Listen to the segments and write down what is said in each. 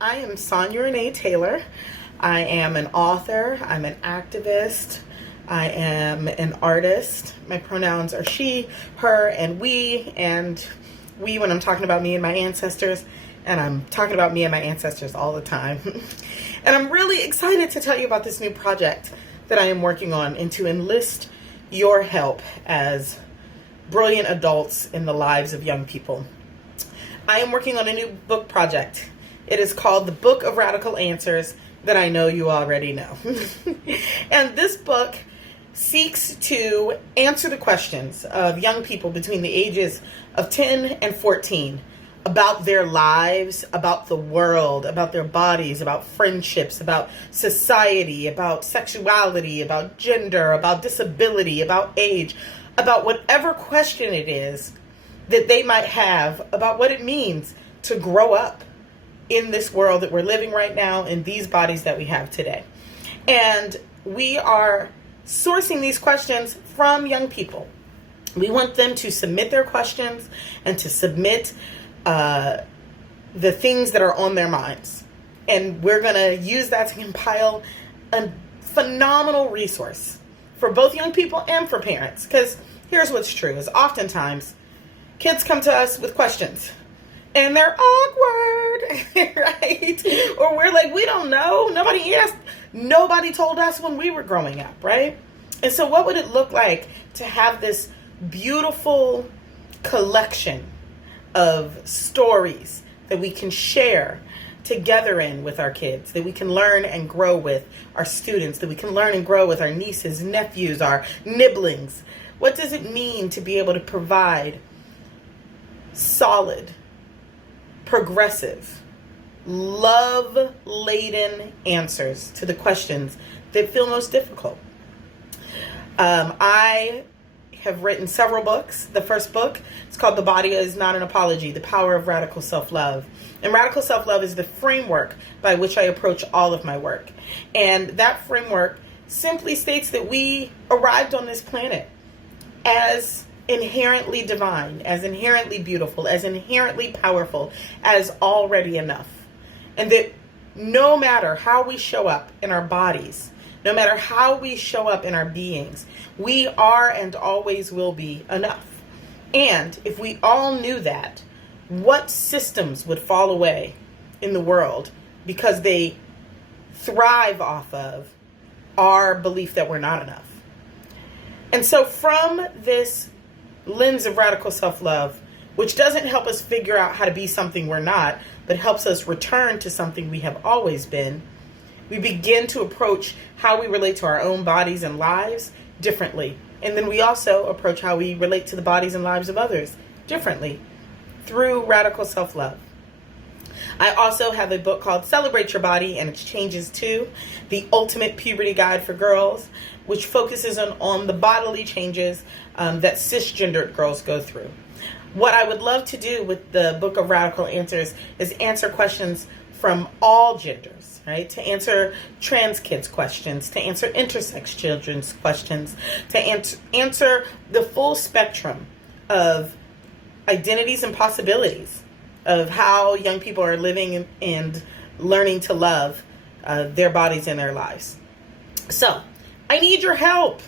I am Sonia Renee Taylor. I am an author, I'm an activist, I am an artist. My pronouns are she, her, and we when I'm talking about me and my ancestors, and I'm talking about me and my ancestors all the time. And I'm really excited to tell you about this new project that I am working on and to enlist your help as brilliant adults in the lives of young people. I am working on a new book project. It is called The Book of Radical Answers that I know you already know. And this book seeks to answer the questions of young people between the ages of 10 and 14 about their lives, about the world, about their bodies, about friendships, about society, about sexuality, about gender, about disability, about age, about whatever question it is that they might have about what it means to grow up in this world that we're living right now, in these bodies that we have today. And we are sourcing these questions from young people. We want them to submit their questions and to submit the things that are on their minds. And we're going to use that to compile a phenomenal resource for both young people and for parents. Because here's what's true, is oftentimes kids come to us with questions and they're awkward, right? Or we're like, we don't know. Nobody asked. Nobody told us when we were growing up, right? And so what would it look like to have this beautiful collection of stories that we can share together with our kids, that we can learn and grow with our students, that we can learn and grow with our nieces, nephews, our nibblings? What does it mean to be able to provide solid, progressive, love-laden answers to the questions that feel most difficult? I have written several books. The first book, it's called The Body Is Not an Apology, The Power of Radical Self-Love. And radical self-love is the framework by which I approach all of my work. And that framework simply states that we arrived on this planet as inherently divine, as inherently beautiful, as inherently powerful, as already enough. And that no matter how we show up in our bodies, no matter how we show up in our beings, we are and always will be enough. And if we all knew that, what systems would fall away in the world because they thrive off of our belief that we're not enough? And so from this lens of radical self-love, which doesn't help us figure out how to be something we're not, but helps us return to something we have always been, we begin to approach how we relate to our own bodies and lives differently. And then we also approach how we relate to the bodies and lives of others differently through radical self-love. I also have a book called Celebrate Your Body and Its Changes Too, The Ultimate Puberty Guide for Girls, which focuses on the bodily changes that cisgendered girls go through. What I would love to do with the Book of Radical Answers is answer questions from all genders, right? To answer trans kids' questions, to answer intersex children's questions, to answer the full spectrum of identities and possibilities of how young people are living and learning to love their bodies and their lives. So, I need your help.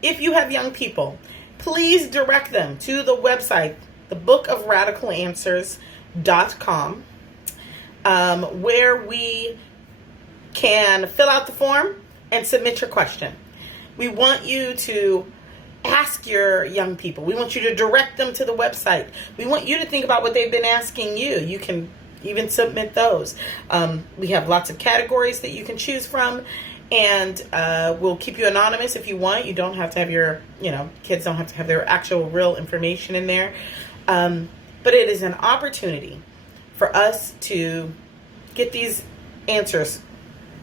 If you have young people, please direct them to the website, thebookofradicalanswers.com, where we can fill out the form and submit your question. We want you to ask your young people. We want you to direct them to the website. We want you to think about what they've been asking you. You can even submit those. We have lots of categories that you can choose from, and we'll keep you anonymous if you want. You don't have to have your, kids don't have to have their actual real information in there. But it is an opportunity for us to get these answers,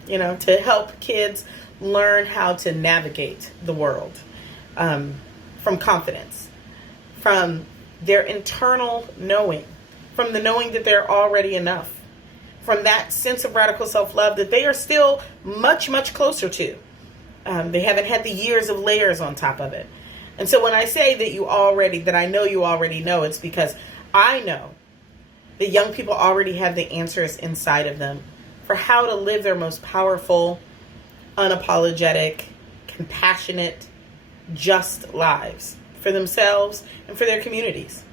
to help kids learn how to navigate the world from confidence, from their internal knowing, from the knowing that they're already enough, from that sense of radical self-love that they are still much, much closer to. They haven't had the years of layers on top of it. And so when I say that I know you already know, it's because I know The young people already have the answers inside of them for how to live their most powerful, unapologetic, compassionate, just lives for themselves and for their communities.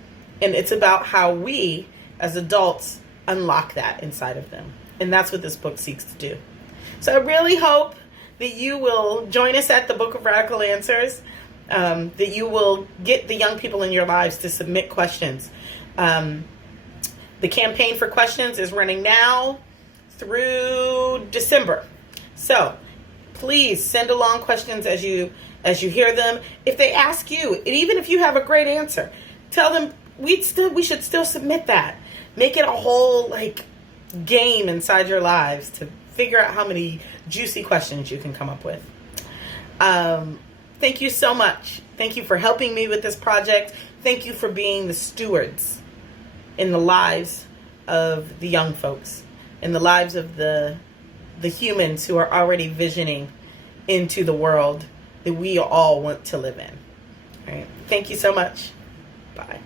And it's about how we, as adults, unlock that inside of them. And that's what this book seeks to do. So I really hope that you will join us at the Book of Radical Answers, that you will get the young people in your lives to submit questions. The campaign for questions is running now through December. So please send along questions as you hear them. If they ask you, and even if you have a great answer, tell them we should still submit that. Make it a whole game inside your lives to figure out how many juicy questions you can come up with. Thank you so much. Thank you for helping me with this project. Thank you for being the stewards in the lives of the young folks, in the lives of the humans who are already visioning into the world that we all want to live in. All right. Thank you so much. Bye.